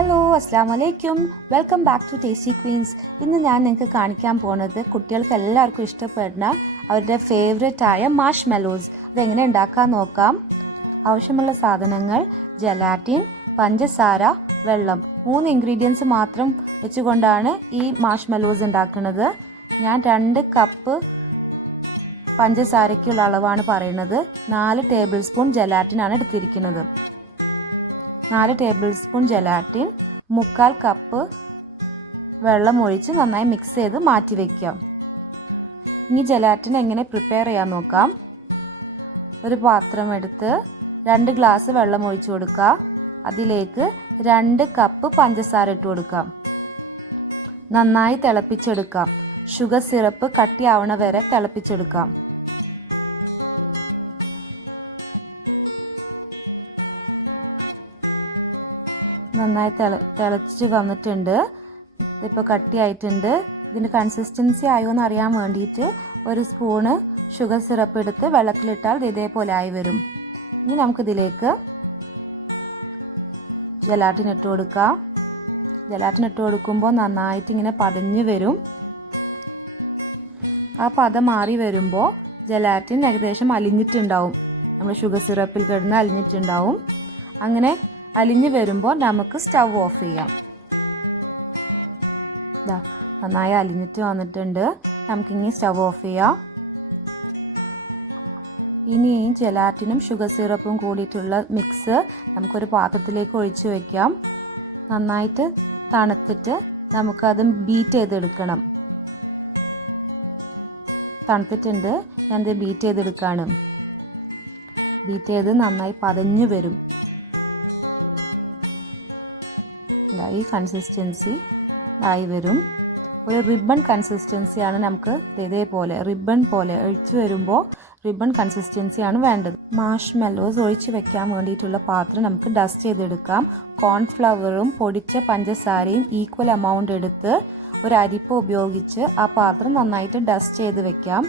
Hello അസ്സലാമു അലൈക്കും, welcome back to tasty queens. ഇന്ന് ഞാൻ നിങ്ങൾക്ക് കാണിക്കാൻ പോകുന്നത് കുട്ടികൾക്ക് എല്ലാവർക്കും ഇഷ്ടപ്പെടുന്ന അവരുടെ ഫേവറേറ്റ് ആയ മാഷ്മെലോസ്. അതെങ്ങനെ ഉണ്ടാക്കാൻ നോക്കാം. ആവശ്യമുള്ള സാധനങ്ങൾ ജലാറ്റിൻ, പഞ്ചസാര, വെള്ളം. 3 ഇൻഗ്രീഡിയൻസ് മാത്രം വെച്ചുകൊണ്ടാണ് ഈ മാഷ്മെലോസ് ഉണ്ടാക്കുന്നത്. ഞാൻ 2 കപ്പ് പഞ്ചസാരയ്ക്കുള്ള അളവാണ് പറയുന്നത്. 4 ടേബിൾ സ്പൂൺ ജലാറ്റിനാണ് എടുത്തിരിക്കുന്നത്. 4 ടേബിൾ സ്പൂൺ ജലാറ്റിൻ, 3/4 കപ്പ് വെള്ളം ഒഴിച്ച് നന്നായി മിക്സ് ചെയ്ത് മാറ്റി വയ്ക്കാം. ഇനി ജലാറ്റിൻ എങ്ങനെ പ്രിപ്പയർ ചെയ്യാൻ നോക്കാം. ഒരു പാത്രം എടുത്ത് 2 ഗ്ലാസ് വെള്ളം ഒഴിച്ചു കൊടുക്കുക. അതിലേക്ക് 2 കപ്പ് പഞ്ചസാര ഇട്ട് കൊടുക്കാം. നന്നായി തിളപ്പിച്ചെടുക്കാം. ഷുഗർ സിറപ്പ് കട്ടിയാവണ വരെ തിളപ്പിച്ചെടുക്കാം. നന്നായി തിളച്ച് വന്നിട്ടുണ്ട്. ഇതിപ്പോൾ കട്ടിയായിട്ടുണ്ട്. ഇതിൻ്റെ കൺസിസ്റ്റൻസി ആയോ എന്ന് അറിയാൻ വേണ്ടിയിട്ട് ഒരു സ്പൂണ് ഷുഗർ സിറപ്പ് എടുത്ത് വെള്ളത്തിലിട്ടാൽ ഇതേപോലെ ആയി വരും. ഇനി നമുക്കിതിലേക്ക് ജലാറ്റിൻ ഇട്ട് കൊടുക്കാം. ജലാറ്റിൻ ഇട്ട് കൊടുക്കുമ്പോൾ നന്നായിട്ട് ഇങ്ങനെ പതഞ്ഞ് വരും. ആ പദം മാറി വരുമ്പോൾ ജലാറ്റിൻ ഏകദേശം അലിഞ്ഞിട്ടുണ്ടാവും. നമ്മൾ ഷുഗർ സിറപ്പിൽ കിടന്ന് അലിഞ്ഞിട്ടുണ്ടാവും. അങ്ങനെ അലിഞ്ഞ് വരുമ്പോൾ നമുക്ക് സ്റ്റവ് ഓഫ് ചെയ്യാം. നന്നായി അലിഞ്ഞിട്ട് വന്നിട്ടുണ്ട്. നമുക്കിനി സ്റ്റവ് ഓഫ് ചെയ്യാം. ഇനി ജലാറ്റിനും ഷുഗർ സിറപ്പും കൂടിയിട്ടുള്ള മിക്സ് നമുക്കൊരു പാത്രത്തിലേക്ക് ഒഴിച്ച് വയ്ക്കാം. നന്നായിട്ട് തണുത്തിട്ട് നമുക്കത് ബീറ്റ് ചെയ്തെടുക്കണം. തണുത്തിട്ടുണ്ട്. ഞാനത് ബീറ്റ് ചെയ്തെടുക്കുകയാണ്. ബീറ്റ് ചെയ്ത് നന്നായി പതഞ്ഞു വരും. ഈ കൺസിസ്റ്റൻസി ആയി വരും. ഒരു റിബൺ കൺസിസ്റ്റൻസിയാണ് നമുക്ക് ഇതേപോലെ റിബൺ പോലെ ഒഴിച്ചു വരുമ്പോൾ റിബൺ കൺസിസ്റ്റൻസിയാണ് വേണ്ടത്. മാഷ്മെലോസ് ഒഴിച്ച് വെക്കാൻ വേണ്ടിയിട്ടുള്ള പാത്രം നമുക്ക് ഡസ്റ്റ് ചെയ്തെടുക്കാം. കോൺഫ്ലവറും പൊടിച്ച പഞ്ചസാരയും ഈക്വൽ എമൗണ്ട് എടുത്ത് ഒരു അരിപ്പ ഉപയോഗിച്ച് ആ പാത്രം നന്നായിട്ട് ഡസ്റ്റ് ചെയ്ത് വെക്കാം.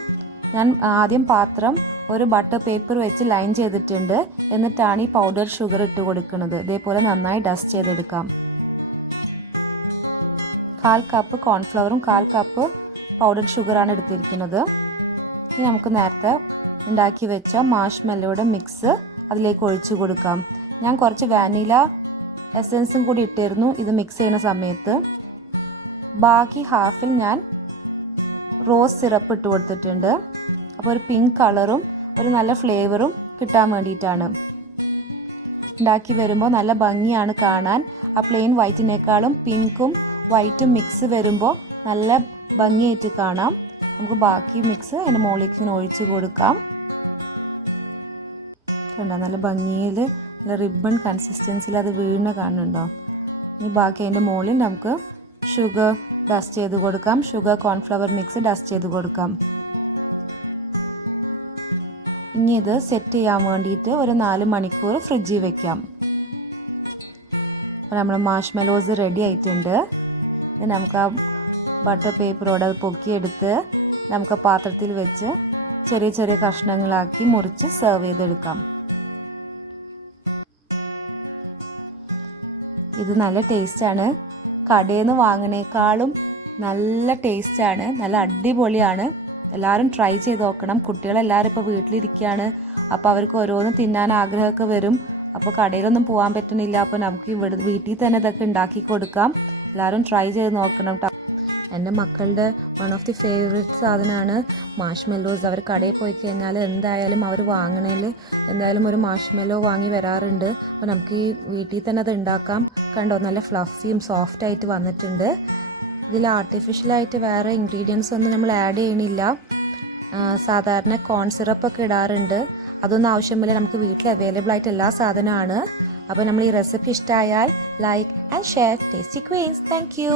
ഞാൻ ആദ്യം പാത്രം ഒരു ബട്ടർ പേപ്പർ വെച്ച് ലൈൻ ചെയ്തിട്ടുണ്ട്. എന്നിട്ടാണ് ഈ പൗഡർ ഷുഗർ ഇട്ട് കൊടുക്കുന്നത്. ഇതേപോലെ നന്നായി ഡസ്റ്റ് ചെയ്തെടുക്കാം. 1/4 കപ്പ് കോൺഫ്ലവറും 1/4 കപ്പ് പൗഡർ ഷുഗറാണ് എടുത്തിരിക്കുന്നത്. ഇനി നമുക്ക് നേരത്തെ ഉണ്ടാക്കി വെച്ച മാഷ്മെല്ലോയുടെ മിക്സ് അതിലേക്ക് ഒഴിച്ചു കൊടുക്കാം. ഞാൻ കുറച്ച് വാനില എസൻസും കൂടി ഇട്ടിരുന്നു ഇത് മിക്സ് ചെയ്യുന്ന സമയത്ത്. ബാക്കി ഹാഫിൽ ഞാൻ റോസ് സിറപ്പ് ഇട്ട് കൊടുത്തിട്ടുണ്ട്. അപ്പോൾ ഒരു പിങ്ക് കളറും ഒരു നല്ല ഫ്ലേവറും കിട്ടാൻ വേണ്ടിയിട്ടാണ്. ഉണ്ടാക്കി വരുമ്പോൾ നല്ല ഭംഗിയാണ് കാണാൻ. ആ പ്ലെയിൻ വൈറ്റിനേക്കാളും പിങ്കും വൈറ്റും മിക്സ് വരുമ്പോൾ നല്ല ഭംഗിയായിട്ട് കാണാം. നമുക്ക് ബാക്കി മിക്സ് അതിൻ്റെ മുകളിലേക്ക് ഒഴിച്ച് കൊടുക്കാം. കണ്ടോ, നല്ല ഭംഗിയിൽ നല്ല റിബൺ കൺസിസ്റ്റൻസിയിൽ അത് വീണ് കാണുന്നുണ്ടോ. ഇനി ബാക്കി അതിൻ്റെ മുകളിൽ നമുക്ക് ഷുഗർ ഡസ്റ്റ് ചെയ്ത് കൊടുക്കാം. ഷുഗർ കോൺഫ്ലവർ മിക്സ് ഡസ്റ്റ് ചെയ്ത് കൊടുക്കാം. ഇനി ഇത് സെറ്റ് ചെയ്യാൻ വേണ്ടിയിട്ട് ഒരു 4 മണിക്കൂർ ഫ്രിഡ്ജിൽ വെക്കാം. അപ്പോൾ നമ്മൾ മാഷ്മെലോസ് റെഡി ആയിട്ടുണ്ട്. നമുക്ക് ആ ബട്ടർ പേപ്പറോടെ അത് പൊക്കിയെടുത്ത് നമുക്ക് പാത്രത്തിൽ വെച്ച് ചെറിയ ചെറിയ കഷ്ണങ്ങളാക്കി മുറിച്ച് സെർവ് ചെയ്തെടുക്കാം. ഇത് നല്ല ടേസ്റ്റാണ്. കടയിൽ നിന്ന് വാങ്ങണേക്കാളും നല്ല ടേസ്റ്റാണ്. നല്ല അടിപൊളിയാണ്. എല്ലാവരും ട്രൈ ചെയ്ത് നോക്കണം. കുട്ടികളെല്ലാവരും ഇപ്പോൾ വീട്ടിലിരിക്കുകയാണ്. അപ്പോൾ അവർക്ക് ഓരോന്ന് തിന്നാൻ ആഗ്രഹമൊക്കെ വരും. അപ്പോൾ കടയിലൊന്നും പോകാൻ പറ്റുന്നില്ല. അപ്പോൾ നമുക്ക് വീട്ടിൽ തന്നെ ഇതൊക്കെ ഉണ്ടാക്കി കൊടുക്കാം. എല്ലാവരും ട്രൈ ചെയ്ത് നോക്കണം. എൻ്റെ മക്കളുടെ വൺ ഓഫ് ദി ഫേവറേറ്റ് സാധനമാണ് മാഷ്മെലോസ്. അവർ കടയിൽ പോയി കഴിഞ്ഞാൽ എന്തായാലും അവർ വാങ്ങണേൽ എന്തായാലും ഒരു മാഷ്മെലോ വാങ്ങി വരാറുണ്ട്. അപ്പോൾ നമുക്ക് ഈ വീട്ടിൽ തന്നെ അത് ഉണ്ടാക്കാം. കണ്ടോ, നല്ല ഫ്ലഫിയും സോഫ്റ്റായിട്ട് വന്നിട്ടുണ്ട്. ഇതിൽ ആർട്ടിഫിഷ്യലായിട്ട് വേറെ ഇൻഗ്രീഡിയൻസ് ഒന്നും നമ്മൾ ആഡ് ചെയ്യണില്ല. സാധാരണ കോൺസിറപ്പൊക്കെ ഇടാറുണ്ട്. അതൊന്നും ആവശ്യമില്ല. നമുക്ക് വീട്ടിൽ അവൈലബിൾ ആയിട്ട് എല്ലാ സാധനമാണ്. അപ്പോൾ നമ്മൾ ഈ റെസിപ്പി ഇഷ്ടമായാൽ like and share. Tasty queens. Thank U.